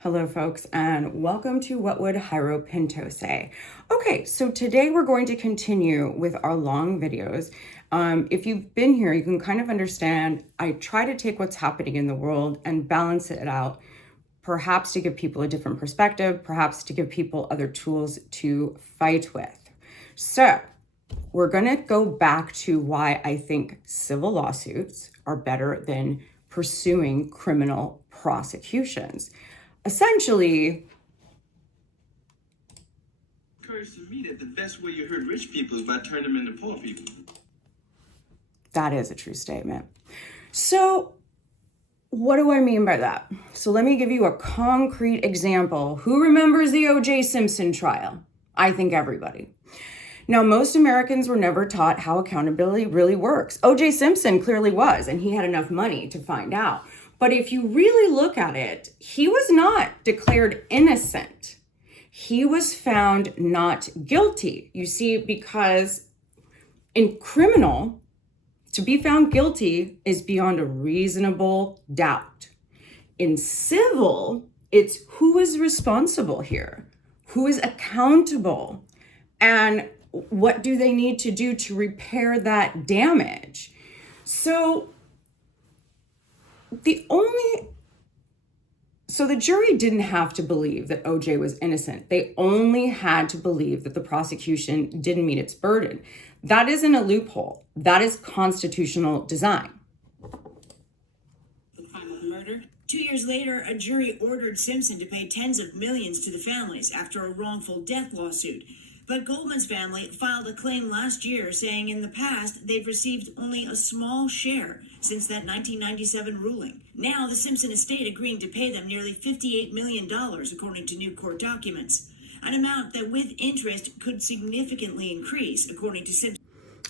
Hello, folks, and welcome to What Would Jairo Pinto Say? Okay, so today we're going to continue with our long videos. If you've been here, you can kind of understand I try to take what's happening in the world and balance it out, perhaps to give people a different perspective, perhaps to give people other tools to fight with. So we're going to go back to why I think civil lawsuits are better than pursuing criminal prosecutions. Essentially, occurs to me that the best way you hurt rich people is by turning them into poor people. that is a true statement. So what do I mean by that? So let me give you a concrete example. Who remembers the O.J. Simpson trial? I think everybody. Now, most Americans were never taught how accountability really works. O.J. Simpson clearly was, and he had enough money to find out. But if you really look at it, he was not declared innocent. He was found not guilty. You see, because in criminal, to be found guilty is beyond a reasonable doubt. In civil, it's who is responsible here, who is accountable, and what do they need to do to repair that damage? So the jury didn't have to believe that OJ was innocent. They only had to believe that the prosecution didn't meet its burden. That isn't a loophole. That is constitutional design. The crime of murder. 2 years later, a jury ordered Simpson to pay tens of millions to the families after a wrongful death lawsuit. But Goldman's family filed a claim last year saying in the past they've received only a small share since that 1997 ruling. Now the Simpson estate agreeing to pay them nearly $58 million, according to new court documents. An amount that with interest could significantly increase, according to Simpson.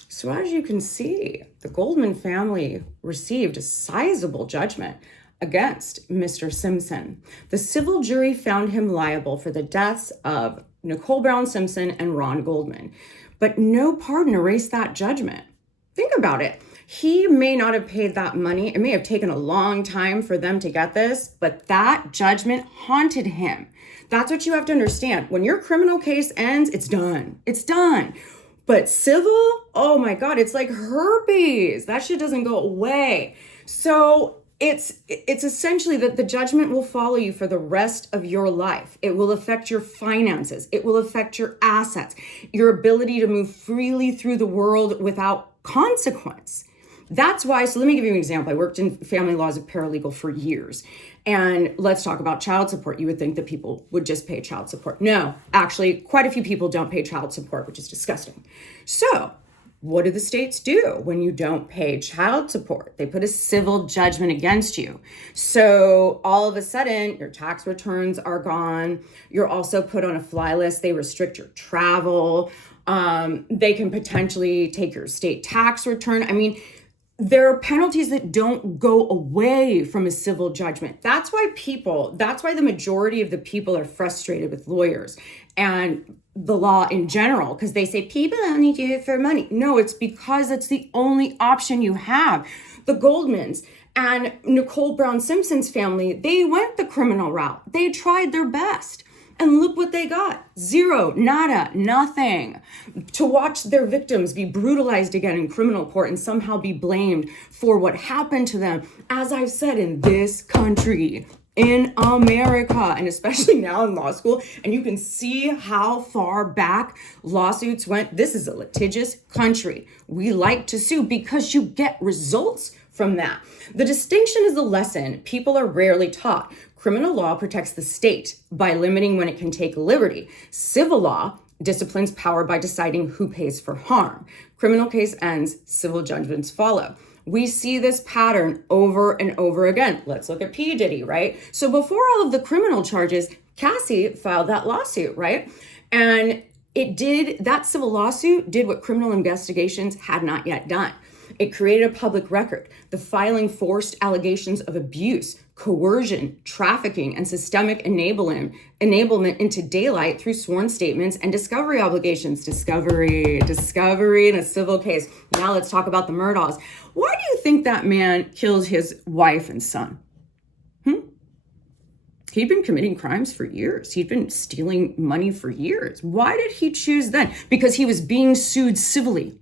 So as you can see, the Goldman family received a sizable judgment against Mr. Simpson. The civil jury found him liable for the deaths of Nicole Brown Simpson and Ron Goldman, but no pardon erased that judgment. Think about it. He may not have paid that money. It may have taken a long time for them to get this, but that judgment haunted him. That's what you have to understand. When your criminal case ends, it's done. It's done. But civil, oh my God, it's like herpes. That shit doesn't go away. So it's essentially that the judgment will follow you for the rest of your life. It will affect your finances. It will affect your assets, your ability to move freely through the world without consequence. That's why, so let me give you an example. I worked in family law as a paralegal for years. And let's talk about child support. You would think that people would just pay child support. No, actually, quite a few people don't pay child support, which is disgusting. So what do the states do when you don't pay child support? They put a civil judgment against you. So all of a sudden, your tax returns are gone. You're also put on a fly list. They restrict your travel. They can potentially take your state tax return. I mean, there are penalties that don't go away from a civil judgment. That's why the majority of the people are frustrated with lawyers and the law in general, because they say people only do it for money. No, it's because it's the only option you have. The Goldmans and Nicole Brown Simpson's family, they went the criminal route. They tried their best. And look what they got. Zero, nada, nothing. To watch their victims be brutalized again in criminal court and somehow be blamed for what happened to them. As I've said, in this country, in America, and especially now in law school, and you can see how far back lawsuits went. This is a litigious country. We like to sue because you get results from that. The distinction is the lesson people are rarely taught. Criminal law protects the state by limiting when it can take liberty. Civil law disciplines power by deciding who pays for harm. Criminal case ends, civil judgments follow. We see this pattern over and over again. Let's look at P. Diddy, right? So before all of the criminal charges, Cassie filed that lawsuit, right? And that civil lawsuit did what criminal investigations had not yet done. It created a public record. The filing forced allegations of abuse, coercion, trafficking, and systemic enablement into daylight through sworn statements and discovery obligations. Discovery in a civil case. Now let's talk about the Murdaughs. Why do you think that man killed his wife and son? He'd been committing crimes for years. He'd been stealing money for years. Why did he choose then? Because he was being sued civilly.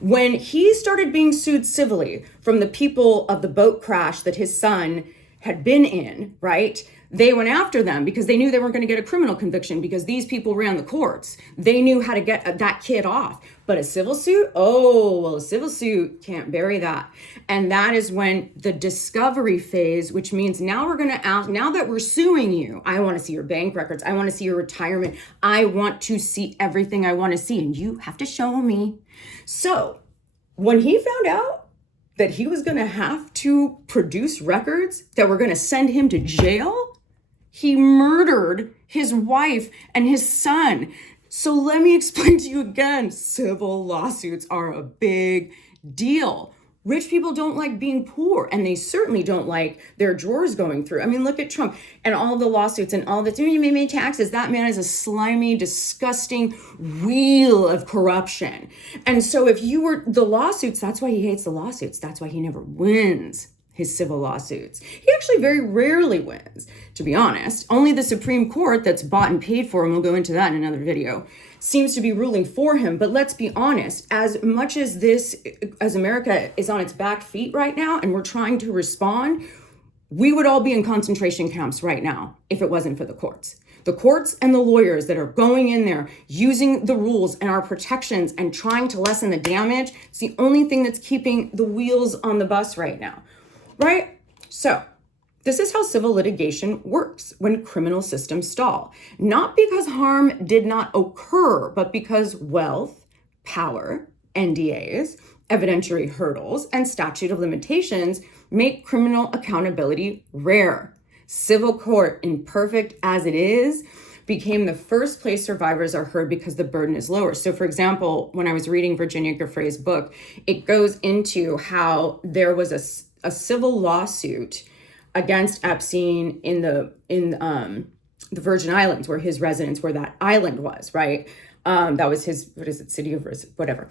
When he started being sued civilly from the people of the boat crash that his son had been in, right? They went after them because they knew they weren't going to get a criminal conviction because these people ran the courts. They knew how to get that kid off. But a civil suit? Oh, well, a civil suit can't bury that. And that is when the discovery phase, which means now we're going to ask, now that we're suing you, I want to see your bank records. I want to see your retirement. I want to see everything I want to see. And you have to show me. So when he found out that he was going to have to produce records that were going to send him to jail, he murdered his wife and his son. So let me explain to you again, civil lawsuits are a big deal. Rich people don't like being poor, and they certainly don't like their drawers going through. I mean, look at Trump and all the lawsuits and all the, you made me taxes. That man is a slimy, disgusting wheel of corruption. And so if you were the lawsuits, that's why he hates the lawsuits. That's why he never wins his civil lawsuits. He actually very rarely wins, to be honest. Only the Supreme Court that's bought and paid for him, we'll go into that in another video, seems to be ruling for him. But let's be honest, as much as America is on its back feet right now and we're trying to respond, we would all be in concentration camps right now if it wasn't for the courts. The courts and the lawyers that are going in there, using the rules and our protections and trying to lessen the damage, it's the only thing that's keeping the wheels on the bus right now. Right? So this is how civil litigation works when criminal systems stall. Not because harm did not occur, but because wealth, power, NDAs, evidentiary hurdles, and statute of limitations make criminal accountability rare. Civil court, imperfect as it is, became the first place survivors are heard because the burden is lower. So for example, when I was reading Virginia Giuffre's book, it goes into how there was a civil lawsuit against Epstein in the Virgin Islands, where his residence, where that island was, right? That was his, city of whatever.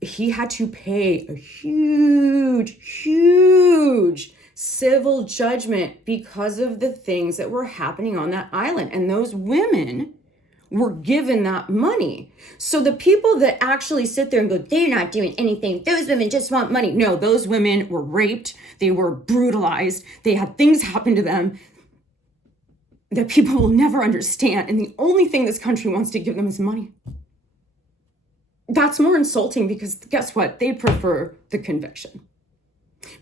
He had to pay a huge civil judgment because of the things that were happening on that island. And those women were given that money. So the people that actually sit there and go, they're not doing anything, those women just want money. No, those women were raped. They were brutalized. They had things happen to them that people will never understand. And the only thing this country wants to give them is money. That's more insulting because guess what? They prefer the conviction.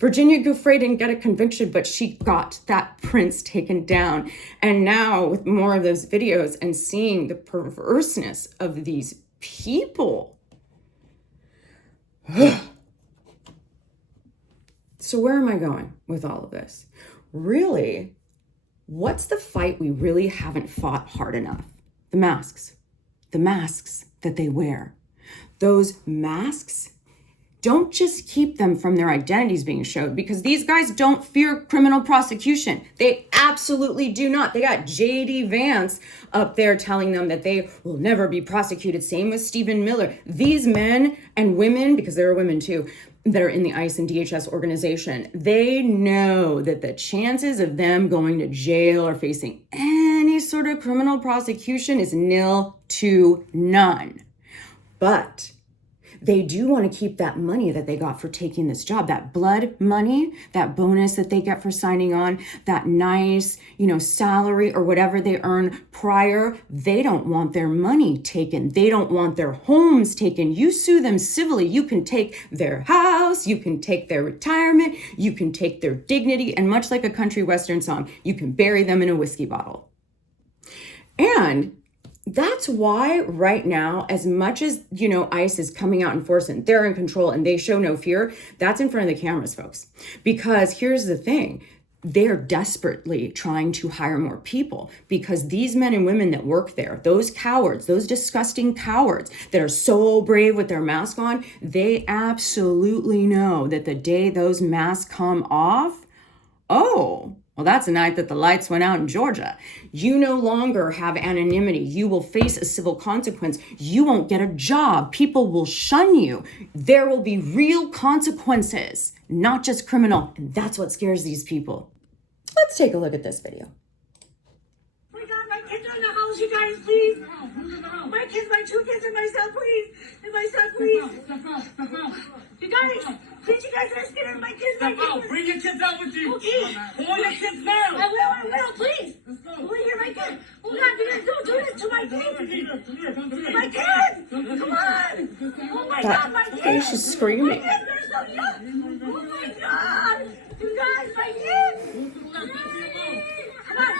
Virginia Giuffre didn't get a conviction, but she got that prince taken down. And now with more of those videos and seeing the perverseness of these people. So where am I going with all of this? Really, what's the fight we really haven't fought hard enough? The masks that they wear. Those masks, don't just keep them from their identities being showed, because these guys don't fear criminal prosecution. They absolutely do not. They got J.D. Vance up there telling them that they will never be prosecuted. Same with Stephen Miller. These men and women, because there are women too, that are in the ICE and DHS organization, they know that the chances of them going to jail or facing any sort of criminal prosecution is nil to none. But they do want to keep that money that they got for taking this job, that blood money, that bonus that they get for signing on, that nice, salary or whatever they earn prior. They don't want their money taken. They don't want their homes taken. You sue them civilly. You can take their house. You can take their retirement. You can take their dignity. And much like a country western song, you can bury them in a whiskey bottle. And that's why right now, as much as, ICE is coming out and forcing, they're in control and they show no fear, that's in front of the cameras, folks. Because here's the thing, they're desperately trying to hire more people because these men and women that work there, those cowards, those disgusting cowards that are so brave with their mask on, they absolutely know that the day those masks come off, well, that's the night that the lights went out in Georgia. You no longer have anonymity. You will face a civil consequence. You won't get a job. People will shun you. There will be real consequences, not just criminal. And that's what scares these people. Let's take a look at this video. Oh my God, my kids are in the house, you guys, please. My kids, my 2 kids and my son, please. And my son, please. You guys, please, you guys are scared of my kids. My kids. Bring your kids out with you. Okay. Call your kids now. I will, please. Will you hear my kids? Oh God, you guys don't do this to my kids. My kids! Come on! Oh my God, my kids! Face is screaming. My kids are so young! Oh my God! You guys, my kids! Come on, come on.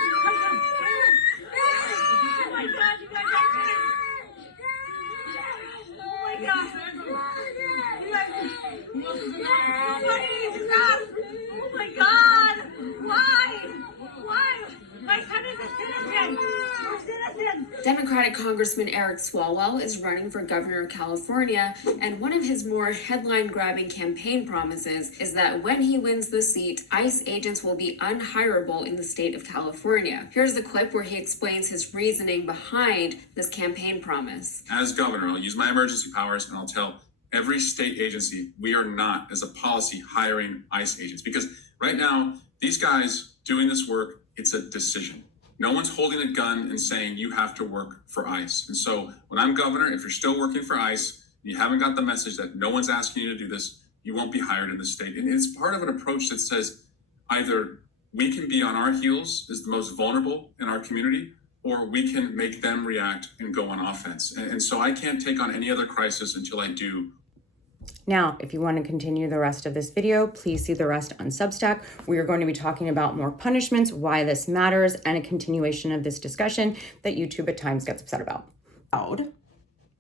Oh my God, you guys are kids! Oh my God! You guys, oh my God! Why? My son is a citizen! A citizen! Democratic Congressman Eric Swalwell is running for governor of California, and one of his more headline-grabbing campaign promises is that when he wins the seat, ICE agents will be unhireable in the state of California. Here's the clip where he explains his reasoning behind this campaign promise. As governor, I'll use my emergency powers and I'll tell every state agency we are not, as a policy, hiring ICE agents. Because right now, these guys doing this work, it's a decision. No one's holding a gun and saying you have to work for ICE. And so when I'm governor, if you're still working for ICE, and you haven't got the message that no one's asking you to do this, you won't be hired in the state. And it's part of an approach that says either we can be on our heels as the most vulnerable in our community, or we can make them react and go on offense. And so I can't take on any other crisis until I do. Now, if you want to continue the rest of this video, please see the rest on Substack. We are going to be talking about more punishments, why this matters, and a continuation of this discussion that YouTube at times gets upset about.